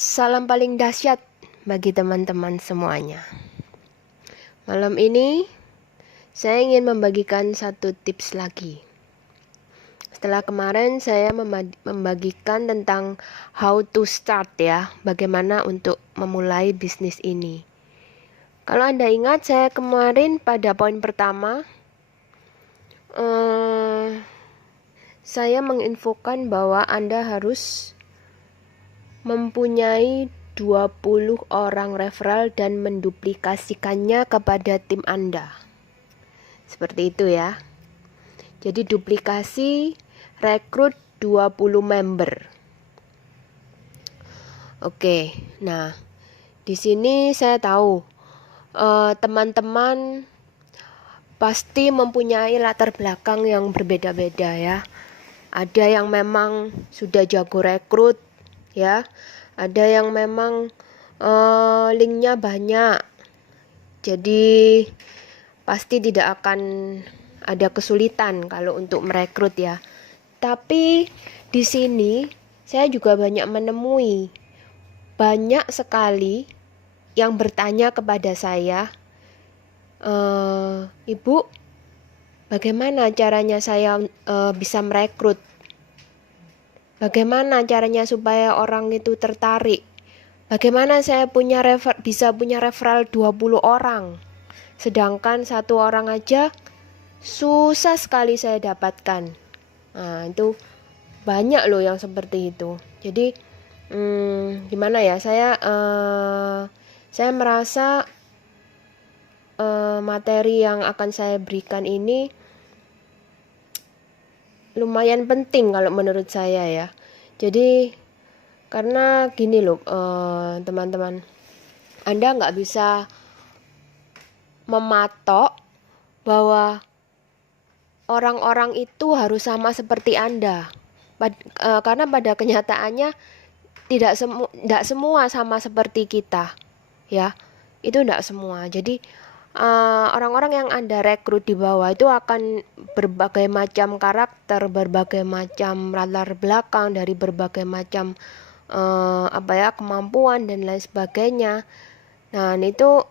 Salam paling dahsyat bagi teman-teman semuanya. Malam ini saya ingin membagikan satu tips lagi. Setelah kemarin saya membagikan tentang how to start ya, bagaimana untuk memulai bisnis ini. Kalau Anda ingat, saya kemarin pada poin pertama saya menginfokan bahwa Anda harus mempunyai 20 orang referral dan menduplikasikannya kepada tim Anda. Seperti itu ya. Jadi duplikasi, rekrut 20 member. Oke, nah di sini saya tahu teman-teman pasti mempunyai latar belakang yang berbeda-beda ya. Ada yang memang sudah jago rekrut ya, ada yang memang linknya banyak, jadi pasti tidak akan ada kesulitan kalau untuk merekrut ya. Tapi di sini saya juga banyak menemui banyak sekali yang bertanya kepada saya, Ibu, bagaimana caranya saya bisa merekrut? Bagaimana caranya supaya orang itu tertarik? Bagaimana saya bisa punya referral 20 orang? Sedangkan satu orang aja susah sekali saya dapatkan. Nah, itu banyak loh yang seperti itu. Jadi gimana ya? Saya merasa materi yang akan saya berikan ini lumayan penting kalau menurut saya ya. Jadi karena gini loh teman-teman, Anda nggak bisa mematok bahwa orang-orang itu harus sama seperti Anda. Karena pada kenyataannya tidak semua sama seperti kita ya. Itu tidak semua. Jadi orang-orang yang Anda rekrut di bawah itu akan berbagai macam karakter, berbagai macam latar belakang, dari berbagai macam kemampuan dan lain sebagainya. Nah, itu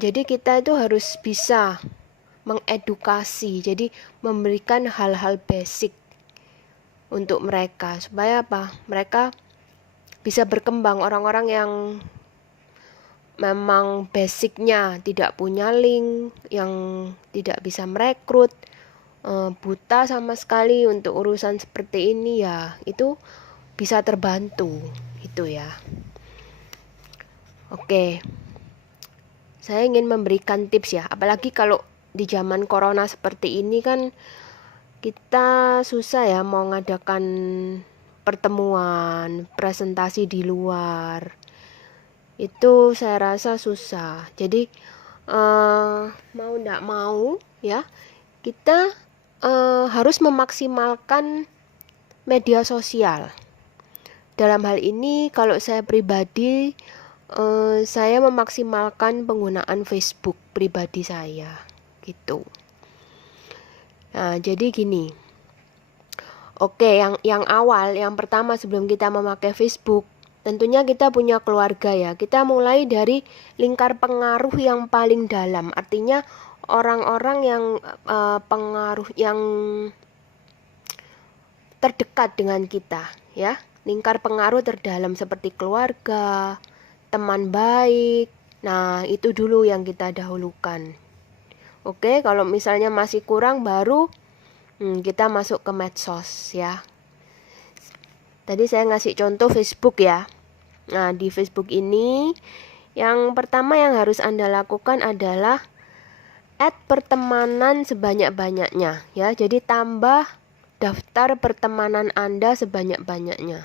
jadi kita itu harus bisa mengedukasi, jadi memberikan hal-hal basic untuk mereka supaya mereka bisa berkembang. Orang-orang yang memang basicnya tidak punya link, yang tidak bisa merekrut, buta sama sekali untuk urusan seperti ini ya, itu bisa terbantu itu ya. Oke, saya ingin memberikan tips ya, apalagi kalau di zaman corona seperti ini kan kita susah ya mau ngadakan pertemuan, presentasi di luar. Itu saya rasa susah. Jadi mau tidak mau ya, kita harus memaksimalkan media sosial. Dalam hal ini kalau saya pribadi, saya memaksimalkan penggunaan Facebook pribadi saya gitu. Nah, jadi gini. Oke, yang awal, yang pertama sebelum kita memakai Facebook, tentunya kita punya keluarga ya. Kita mulai dari lingkar pengaruh yang paling dalam. Artinya orang-orang yang pengaruh yang terdekat dengan kita ya. Lingkar pengaruh terdalam seperti keluarga, teman baik. Nah, itu dulu yang kita dahulukan. Oke, kalau misalnya masih kurang baru kita masuk ke medsos ya. Tadi saya ngasih contoh Facebook ya. Nah, di Facebook ini yang pertama yang harus Anda lakukan adalah add pertemanan sebanyak-banyaknya ya. Jadi tambah daftar pertemanan Anda sebanyak-banyaknya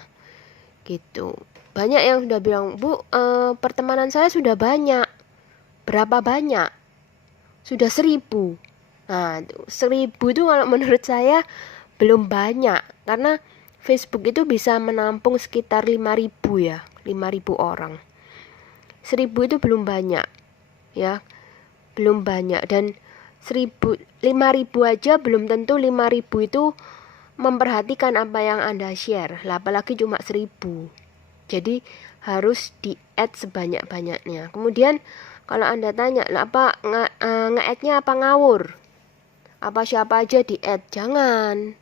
gitu. Banyak yang sudah bilang, Bu, pertemanan saya sudah banyak. Berapa banyak? Sudah 1000. Nah, 1000 itu kalau menurut saya belum banyak, karena Facebook itu bisa menampung sekitar 5.000 ya, 5.000 orang. 1000 itu belum banyak ya, belum banyak. Dan 5.000 aja belum tentu 5.000 itu memperhatikan apa yang Anda share lah, apalagi cuma 1000. Jadi harus di-add sebanyak-banyaknya. Kemudian kalau Anda tanya, lah apa nge-add-nya apa ngawur? Apa siapa aja di-add? Jangan.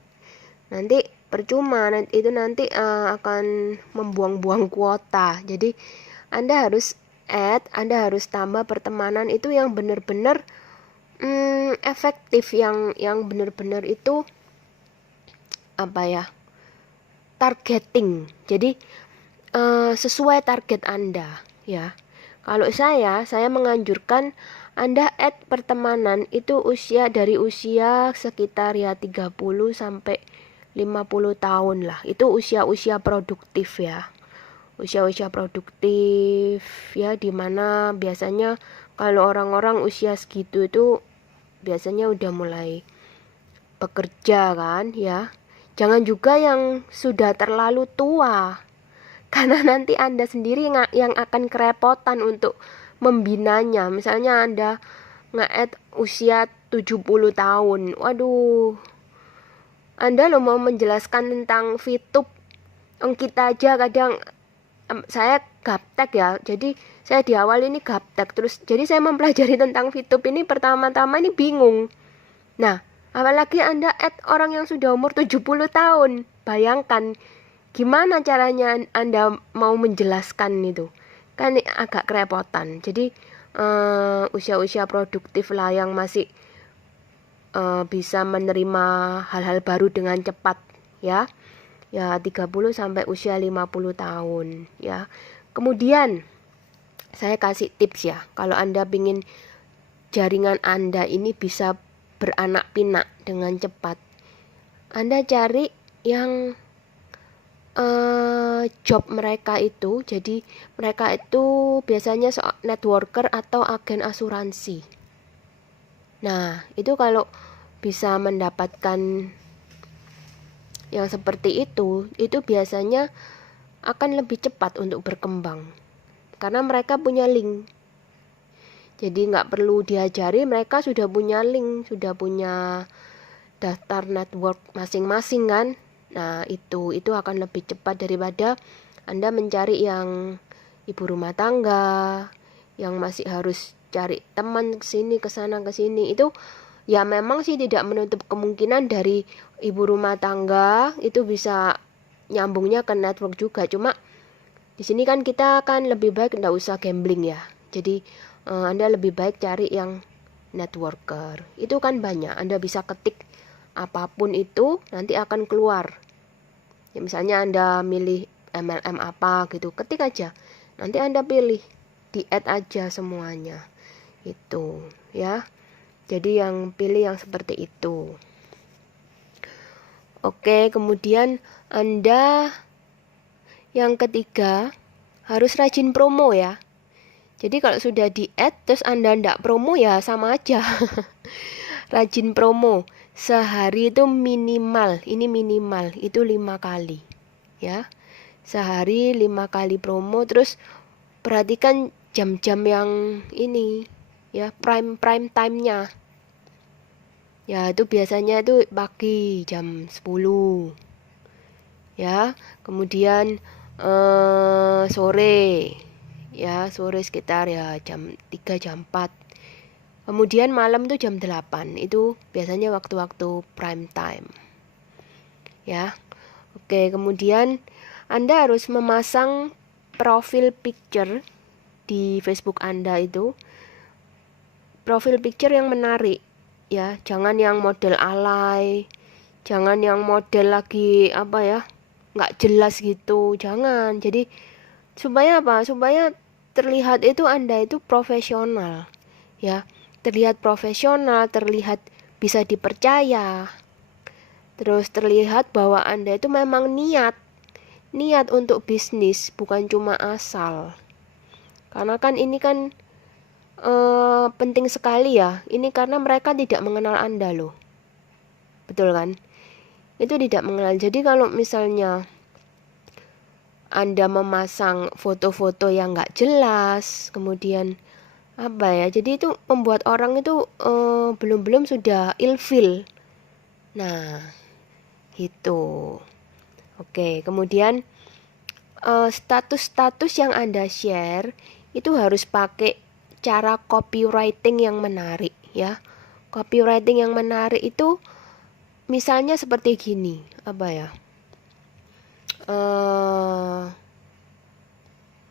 Nanti percuma, itu nanti akan membuang-buang kuota. Jadi Anda harus add, Anda harus tambah pertemanan itu yang benar-benar efektif, yang benar-benar itu apa ya, targeting. Jadi sesuai target Anda ya. Kalau saya menganjurkan Anda add pertemanan itu dari usia sekitar ya 30 sampai 50 tahun lah. Itu usia-usia produktif ya. Usia-usia produktif ya, dimana biasanya kalau orang-orang usia segitu itu biasanya udah mulai bekerja kan ya. Jangan juga yang sudah terlalu tua, karena nanti Anda sendiri yang akan kerepotan untuk membinanya. Misalnya Anda nge-add usia 70 tahun. Waduh, Anda lo mau menjelaskan tentang VTube, kita aja kadang saya gaptek ya. Jadi saya di awal ini gaptek, terus jadi saya mempelajari tentang VTube ini pertama-tama ini bingung. Nah, apalagi Anda add orang yang sudah umur 70 tahun. Bayangkan gimana caranya Anda mau menjelaskan itu. Kan agak kerepotan. Jadi usia-usia produktif lah yang masih bisa menerima hal-hal baru dengan cepat ya. Ya 30 sampai usia 50 tahun ya. Kemudian saya kasih tips ya. Kalau Anda ingin jaringan Anda ini bisa beranak pinak dengan cepat, Anda cari yang job mereka itu, jadi mereka itu biasanya networker atau agen asuransi. Nah, itu kalau bisa mendapatkan yang seperti itu biasanya akan lebih cepat untuk berkembang, karena mereka punya link. Jadi nggak perlu diajari, mereka sudah punya link, sudah punya daftar network masing-masing kan. Nah, itu akan lebih cepat daripada Anda mencari yang ibu rumah tangga, yang masih harus cari teman kesini, kesana, kesini. Itu ya memang sih tidak menutup kemungkinan dari ibu rumah tangga itu bisa nyambungnya ke network juga. Cuma di sini kan kita kan lebih baik nggak usah gambling ya. Jadi Anda lebih baik cari yang networker. Itu kan banyak. Anda bisa ketik apapun itu, nanti akan keluar. Ya, misalnya Anda milih MLM apa gitu, ketik aja. Nanti Anda pilih, di-add aja semuanya. Itu ya. Jadi yang pilih yang seperti itu. Oke, kemudian Anda yang ketiga harus rajin promo ya. Jadi kalau sudah di-add terus Anda ndak promo ya sama aja. Rajin promo. Sehari itu minimal, ini minimal itu 5 kali ya. Sehari 5 kali promo. Terus perhatikan jam-jam yang ini ya, prime time-nya. Ya, itu biasanya itu pagi jam 10 ya. Kemudian sore ya, sore sekitar ya jam 3 jam 4. Kemudian malam tuh jam 8. Itu biasanya waktu-waktu prime time ya. Oke, kemudian Anda harus memasang profil picture di Facebook Anda itu. Profil picture yang menarik ya, jangan yang model alay, jangan yang model lagi apa ya, nggak jelas gitu, jangan. Jadi supaya apa? Supaya terlihat itu Anda itu profesional ya, terlihat profesional, terlihat bisa dipercaya, terus terlihat bahwa Anda itu memang niat untuk bisnis, bukan cuma asal. Karena kan ini kan penting sekali ya, ini karena mereka tidak mengenal Anda loh, betul kan? Itu tidak mengenal. Jadi kalau misalnya Anda memasang foto-foto yang nggak jelas, kemudian apa ya, jadi itu membuat orang itu belum sudah ilfil. Nah, itu. Oke, kemudian status-status yang Anda share itu harus pakai cara copywriting yang menarik ya. Copywriting yang menarik itu misalnya seperti gini, apa ya?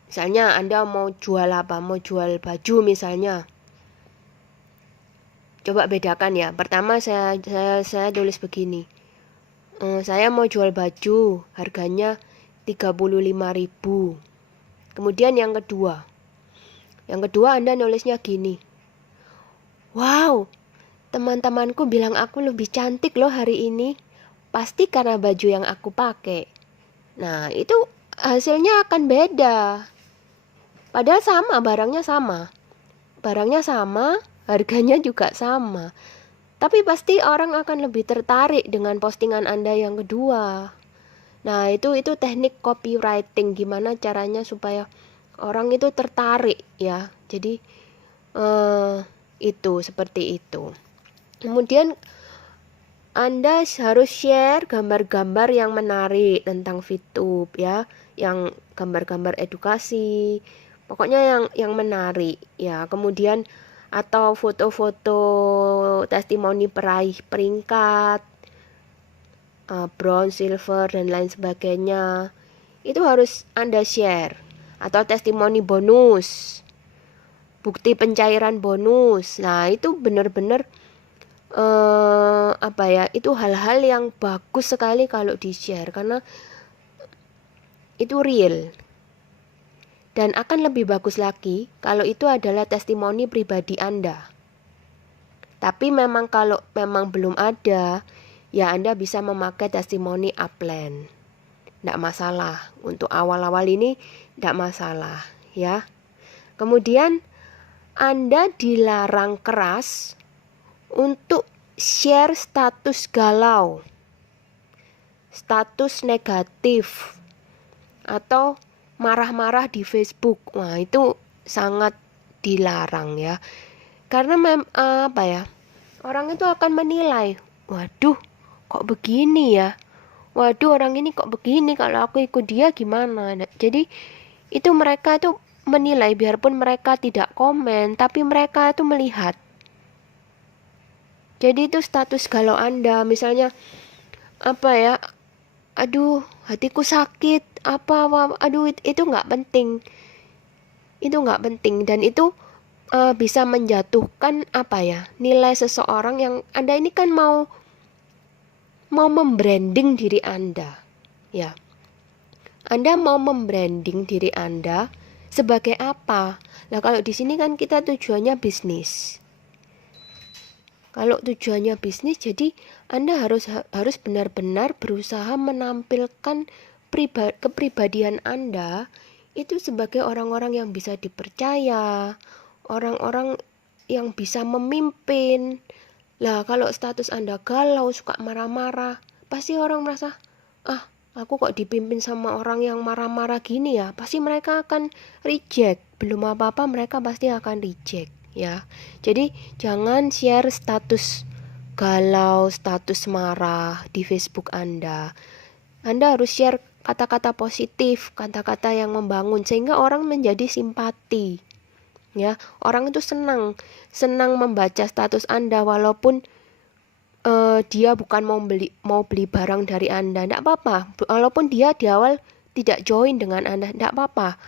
Misalnya Anda mau jual apa? Mau jual baju misalnya. Coba bedakan ya. Pertama saya tulis begini. Saya mau jual baju, harganya 35.000. Kemudian yang kedua Anda nulisnya gini. Wow, teman-temanku bilang aku lebih cantik loh hari ini. Pasti karena baju yang aku pakai. Nah, itu hasilnya akan beda. Padahal sama, barangnya sama. Barangnya sama, harganya juga sama. Tapi pasti orang akan lebih tertarik dengan postingan Anda yang kedua. Nah, itu teknik copywriting, gimana caranya supaya orang itu tertarik ya. Jadi itu seperti itu. Kemudian Anda harus share gambar-gambar yang menarik tentang VTube ya, yang gambar-gambar edukasi. Pokoknya yang menarik ya. Kemudian atau foto-foto testimoni peraih peringkat bronze, silver, dan lain sebagainya. Itu harus Anda share. Atau testimoni bonus, bukti pencairan bonus. Nah, itu benar-benar itu hal-hal yang bagus sekali kalau di-share karena itu real. Dan akan lebih bagus lagi kalau itu adalah testimoni pribadi Anda. Tapi memang kalau memang belum ada, ya Anda bisa memakai testimoni upline. Tidak masalah. Untuk awal-awal ini tidak masalah ya. Kemudian Anda dilarang keras untuk share status galau, status negatif, atau marah-marah di Facebook. Wah, itu sangat dilarang ya. Karena orang itu akan menilai, waduh, kok begini ya? Waduh, orang ini kok begini, kalau aku ikut dia gimana? Nah, jadi itu mereka itu menilai, biarpun mereka tidak komen, tapi mereka itu melihat. Jadi itu status galau Anda, misalnya aduh, hatiku sakit, aduh, itu nggak penting. Itu nggak penting, dan itu bisa menjatuhkan nilai seseorang yang Anda ini kan mau membranding diri Anda ya. Anda mau membranding diri Anda sebagai apa? Nah, kalau di sini kan kita tujuannya bisnis. Kalau tujuannya bisnis, jadi Anda harus benar-benar berusaha menampilkan kepribadian Anda itu sebagai orang-orang yang bisa dipercaya, orang-orang yang bisa memimpin. Lah, kalau status Anda galau, suka marah-marah, pasti orang merasa, aku kok dipimpin sama orang yang marah-marah gini ya. Pasti mereka akan reject. Belum apa-apa mereka pasti akan reject ya. Jadi jangan share status galau, status marah di Facebook Anda. Anda harus share kata-kata positif, kata-kata yang membangun sehingga orang menjadi simpati. Ya, orang itu senang membaca status Anda walaupun dia bukan mau beli barang dari Anda, tidak apa-apa. Walaupun dia di awal tidak join dengan Anda, tidak apa-apa.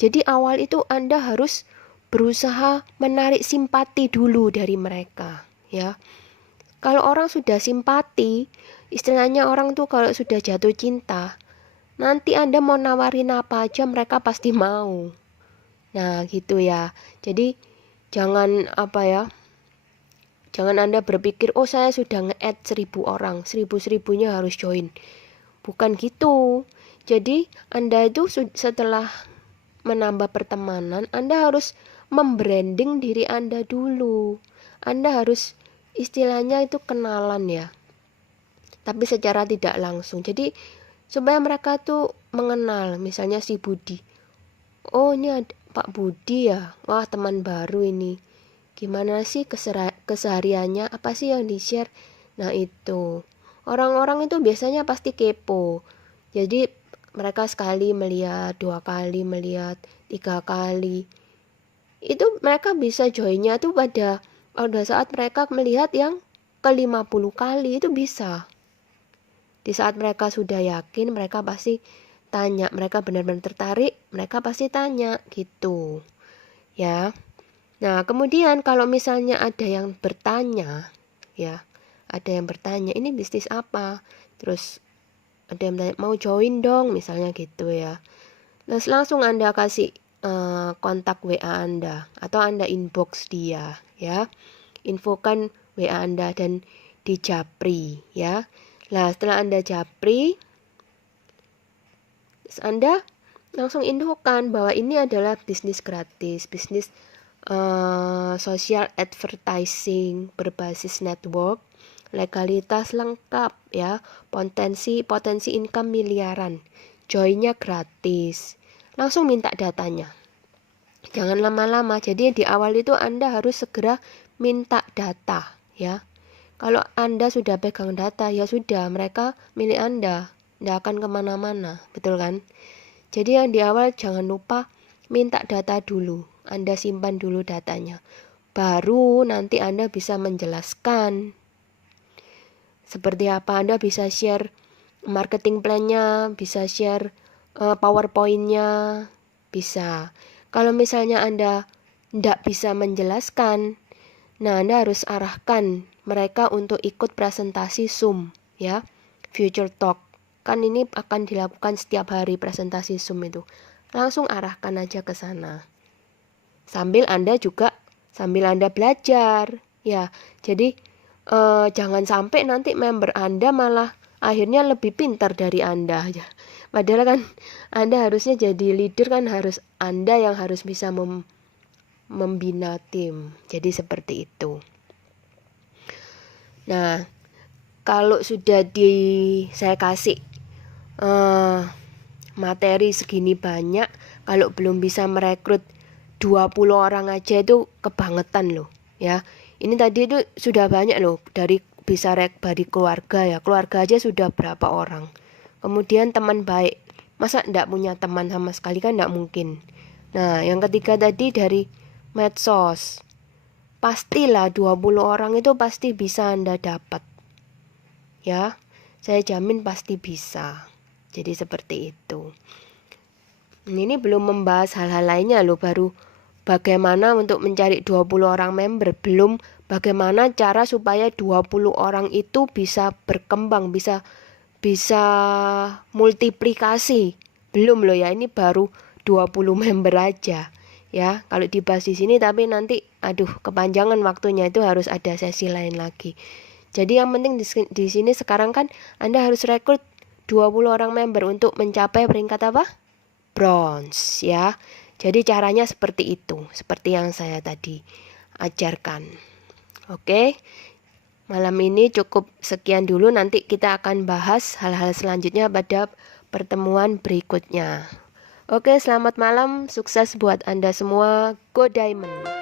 Jadi awal itu Anda harus berusaha menarik simpati dulu dari mereka, ya. Kalau orang sudah simpati, istilahnya orang tuh kalau sudah jatuh cinta, nanti Anda mau nawarin apa aja mereka pasti mau. Nah, gitu ya. Jadi jangan jangan Anda berpikir, oh saya sudah nge-add 1000 orang, 1000-1000-nya harus join. Bukan gitu. Jadi Anda itu setelah menambah pertemanan, Anda harus membranding diri Anda dulu. Anda harus istilahnya itu kenalan ya. Tapi secara tidak langsung. Jadi supaya mereka tuh mengenal, misalnya si Budi. Oh, ini ada Pak Budi ya. Wah, teman baru ini. Gimana sih kesehariannya? Apa sih yang di-share? Nah, itu. Orang-orang itu biasanya pasti kepo. Jadi mereka sekali melihat, 2 kali melihat, 3 kali. Itu mereka bisa joinnya tuh pada saat mereka melihat yang ke-50 kali itu bisa. Di saat mereka sudah yakin, mereka pasti tanya, mereka benar-benar tertarik, mereka pasti tanya gitu. Ya. Nah, kemudian kalau misalnya ada yang bertanya, ya. Ada yang bertanya, ini bisnis apa? Terus ada yang tanya, mau join dong, misalnya gitu ya. Terus langsung Anda kasih kontak WA Anda atau Anda inbox dia ya. Infokan WA Anda dan dijapri ya. Nah, setelah Anda japri, Anda langsung infokan bahwa ini adalah bisnis gratis, bisnis social advertising berbasis network, legalitas lengkap ya, potensi income miliaran, joinnya gratis. Langsung minta datanya. Jangan lama-lama. Jadi di awal itu Anda harus segera minta data ya. Kalau Anda sudah pegang data, ya sudah, mereka milik Anda, tidak akan kemana-mana, betul kan? Jadi yang di awal jangan lupa minta data dulu. Anda simpan dulu datanya. Baru nanti Anda bisa menjelaskan seperti apa. Anda bisa share marketing plan-nya, bisa share PowerPoint-nya, bisa. Kalau misalnya Anda tidak bisa menjelaskan, nah Anda harus arahkan mereka untuk ikut presentasi Zoom ya, Future Talk. Kan ini akan dilakukan setiap hari presentasi Zoom itu. Langsung arahkan aja ke sana. Sambil Anda belajar ya. Jadi jangan sampai nanti member Anda malah akhirnya lebih pintar dari Anda ya. Padahal kan Anda harusnya jadi leader, kan harus Anda yang harus bisa membina tim. Jadi seperti itu. Nah, kalau sudah saya kasih materi segini banyak, kalau belum bisa merekrut 20 orang aja itu kebangetan loh ya. Ini tadi itu sudah banyak loh, dari keluarga ya. Keluarga aja sudah berapa orang. Kemudian teman baik. Masa enggak punya teman sama sekali, kan enggak mungkin. Nah, yang ketiga tadi dari medsos. Pastilah 20 orang itu pasti bisa Anda dapat. Ya, saya jamin pasti bisa. Jadi seperti itu. Ini belum membahas hal-hal lainnya loh, baru bagaimana untuk mencari 20 orang member, belum bagaimana cara supaya 20 orang itu bisa berkembang, bisa multiplikasi. Belum loh ya, ini baru 20 member aja ya. Kalau dibahas di sini tapi nanti kepanjangan waktunya, itu harus ada sesi lain lagi. Jadi yang penting di sini sekarang kan Anda harus rekrut 20 orang member untuk mencapai peringkat apa? Bronze ya. Jadi caranya seperti itu, seperti yang saya tadi ajarkan. Oke. Malam ini cukup sekian dulu, nanti kita akan bahas hal-hal selanjutnya pada pertemuan berikutnya. Oke, selamat malam, sukses buat Anda semua. Go Diamond!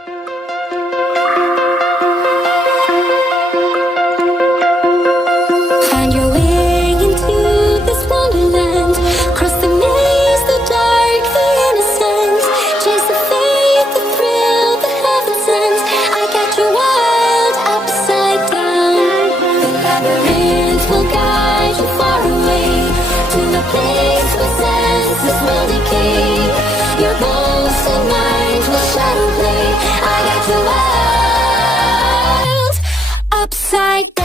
Upside down.